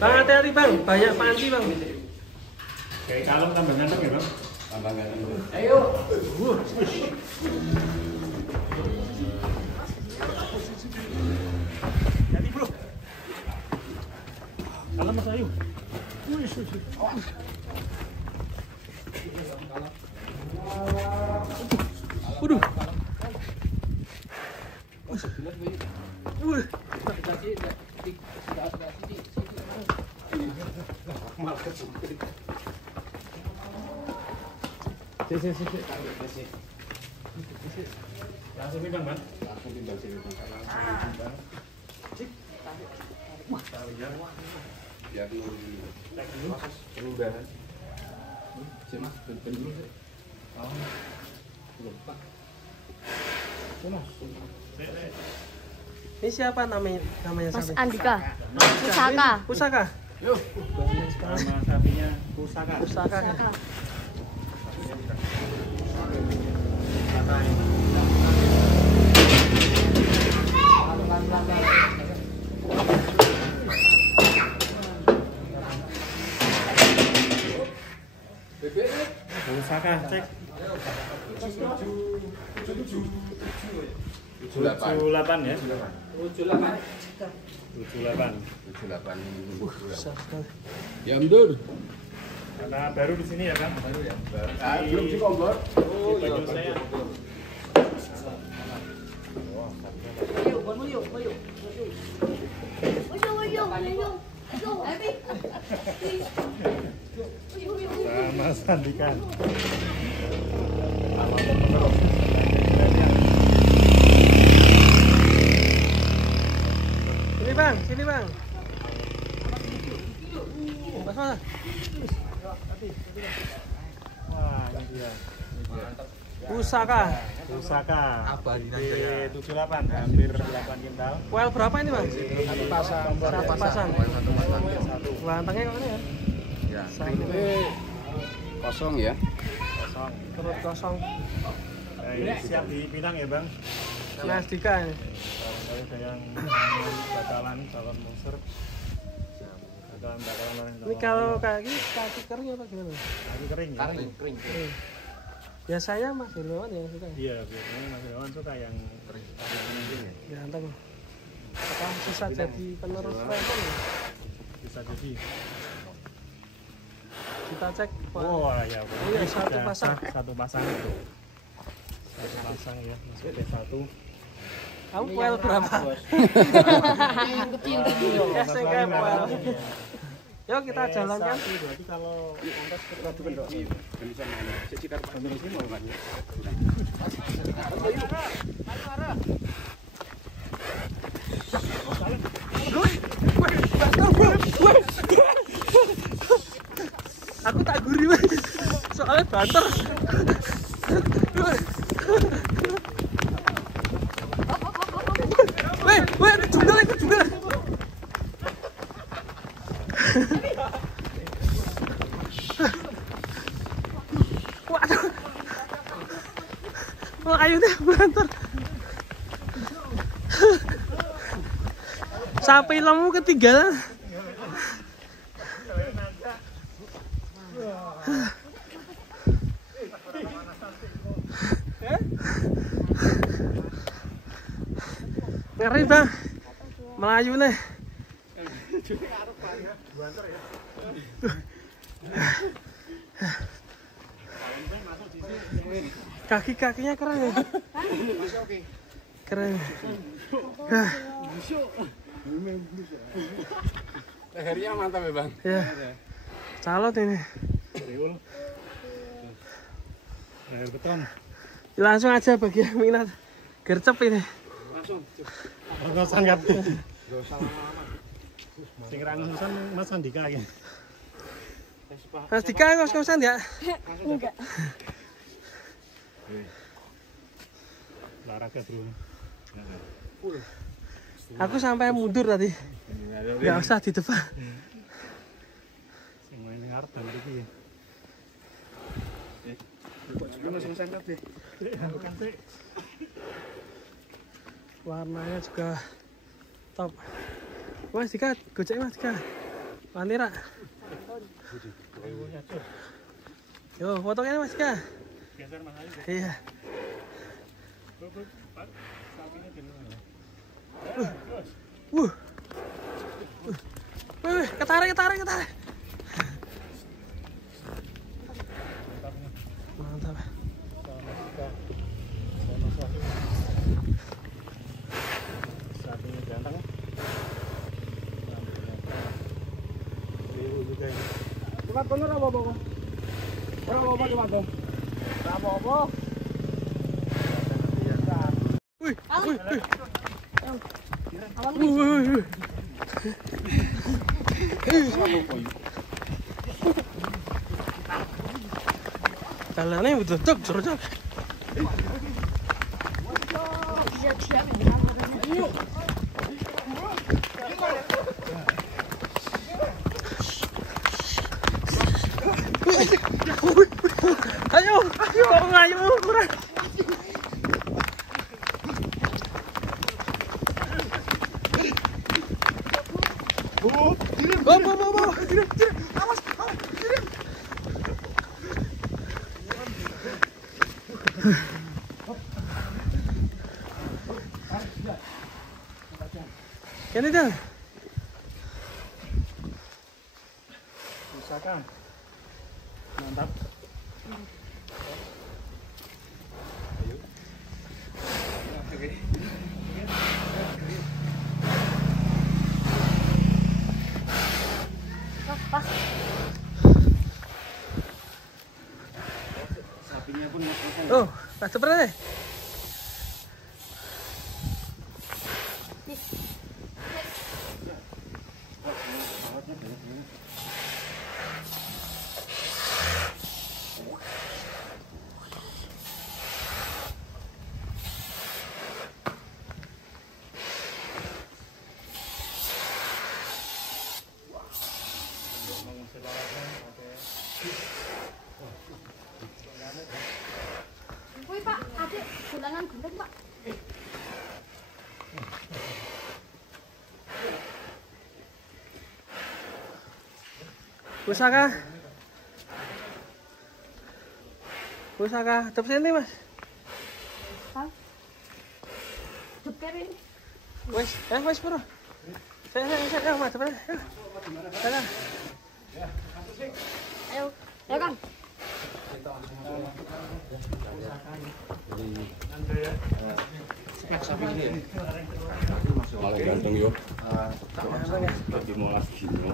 Bang, hati-hati bang, banyak panci bang. Kayak kalem tambah ganteng ya bang? Tambah ganteng. Ayo. Jadi bro. Kalem mas Ayu. Waduh. Langsung timbang bang. Langsung timbang sini. Ya perubahan. Sih mas, dulu sih. Ini siapa namanya Mas sapi? Andika. Pusaka. Pusaka. Yuk. Nama sapinya Pusaka. Pusaka. Pusaka cek. 78 ya. 78. Ya Mdur. Karena baru di sini ya bang. Baru ya. Belum sih kompor. Oh iya. Saya. Sama sandikan. Sini bang. Mas. Wah ini dia. Pusaka. Di 78 hampir 8 kintal. Well berapa ini bang? Satu pasang. Satu pasang. Satu pasang. Gantengnya kemana ya? Ya. Satu. Kosong ya. Kosong. Perut kosong. Nah, ini siap dipinang ya bang. Sama Asdika ini. Kalau ada yang bakalan calon monster. Ini kalau kayak gini kaki kering apa gimana? Kaki kering ya? Kering. Biasanya Mas Irwan yang suka. Iya, biasanya Mas Irwan suka yang kering. Ganteng. Apakah bisa jadi penerus Raymond ya? Bisa jadi. Kita cek. Wah ya, Oh iya, satu pasang. Satu pasang itu. Satu pasang ya, masuk P1. Kamu well berapa? Yang kecil. SK well. Yuk kita jalankan. Berarti kalau kontes kita dok. Bisa mana? Sekitar bener sih mau kan. Aku tak gurih weh. Soalnya banter. Weh, itu juga. Waduh. Oh, ayo deh banter. Sapi lemu ketinggalan. Ngeri bang, Melayu nih. Kaki-kakinya keren ya. Keren. Lehernya mantap ya bang. Ya, calot ini. Riul. Leher beton. Langsung aja bagi yang minat. Gercep ini. Langsung. Ngosan kan? Gak usah lama-lama. Sing ra ngosan Mas Andika iki. Mas Dika ngos-ngosan ya? Enggak. Olahraga bro. Aku sampai mundur tadi. Nggak usah di depan. Sing main ngarep dan iki ya. Kok juga langsung santet deh. Kan sih. Warnanya juga top. Mas Dika, gocek Mas Dika. Wani ra? Yo, fotonya Mas Dika. Geser Mas Ali. Iya. Pak, sapinya di mana? Wih, ketarik. Mantap. Sapinya ganteng. Juga ini. Cepat bener apa bapak? Apa cepat dong? Apa? Wih. Awan Wih. Jalannya betul jorok. siap-siap. Yuk. Ayo, kurang. Bawa. Awas. Ini dah. Usahakan. Mantap. Pas. Sapinya pun nggak selesai. Oh, tak seperti. Woi Pak, adik bulanan gendeng Pak. Pusaka, tetap sini Mas. Hah? Jeper ini. Wes bro. Saya Mas, cepat. Sana. Ayo, ya Kang. Malah ganteng yo. Lagi molas gini.